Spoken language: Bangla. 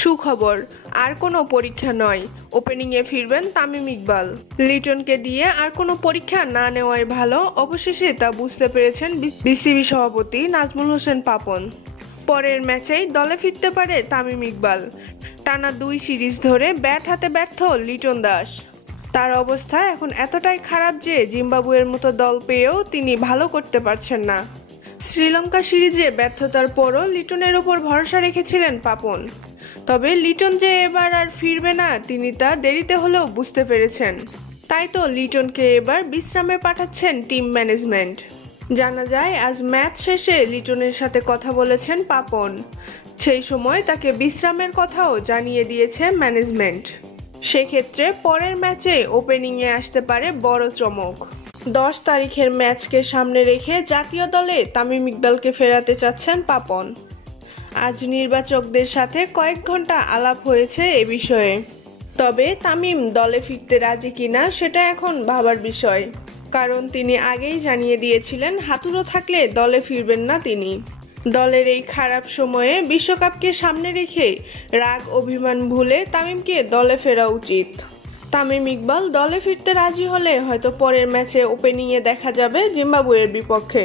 সুখবর, আর কোনো পরীক্ষা নয়, ওপেনিংয়ে ফিরবেন তামিম ইকবাল। লিটনকে দিয়ে আর কোনো পরীক্ষা না নেওয়াই ভালো, অবশেষে তা বুঝতে পেরেছেন বিসিবি সভাপতি নাজমুল হোসেন পাপন। পরের ম্যাচেই দলে ফিরতে পারে তামিম ইকবাল। টানা 2 সিরিজ ধরে ব্যাট হাতে ব্যর্থ লিটন দাস। তার অবস্থা এখন এতটাই খারাপ যে জিম্বাবুয়ের মতো দল পেয়েও তিনি ভালো করতে পারছেন না। শ্রীলঙ্কা সিরিজে ব্যর্থতার পরও লিটনের ওপর ভরসা রেখেছিলেন পাপন। তবে লিটন যে এবার আর ফিরবে না, তিনি তা দেরিতে হলেও বুঝতে পেরেছেন। তাই তো লিটনকে এবার বিশ্রামে পাঠাচ্ছেন টিম ম্যানেজমেন্ট। জানা যায় আজ ম্যাচ শেষে লিটনের সাথে কথা বলেছেন পাপন। সেই সময় তাকে বিশ্রামের কথাও জানিয়ে দিয়েছে ম্যানেজমেন্ট। সেক্ষেত্রে পরের ম্যাচে ওপেনিংয়ে আসতে পারে বড় চমক। 10 তারিখের ম্যাচকে সামনে রেখে জাতীয় দলে তামিম ইকবালকে ফেরাতে চাচ্ছেন পাপন। আজ নির্বাচকদের সাথে কয়েক ঘন্টা আলাপ হয়েছে এ বিষয়ে। তবে তামিম দলে ফিরতে রাজি কিনা সেটা এখন ভাবার বিষয়, কারণ তিনি আগেই জানিয়ে দিয়েছিলেন হাতুড়ো থাকলে দলে ফিরবেন না তিনি। দলের এই খারাপ সময়ে বিশ্বকাপকে সামনে রেখে রাগ অভিমান ভুলে তামিমকে দলে ফেরা উচিত। তামিম ইকবাল দলে ফিরতে রাজি হলে হয়তো পরের ম্যাচে ওপেনিংয়ে দেখা যাবে জিম্বাবুয়ের বিপক্ষে।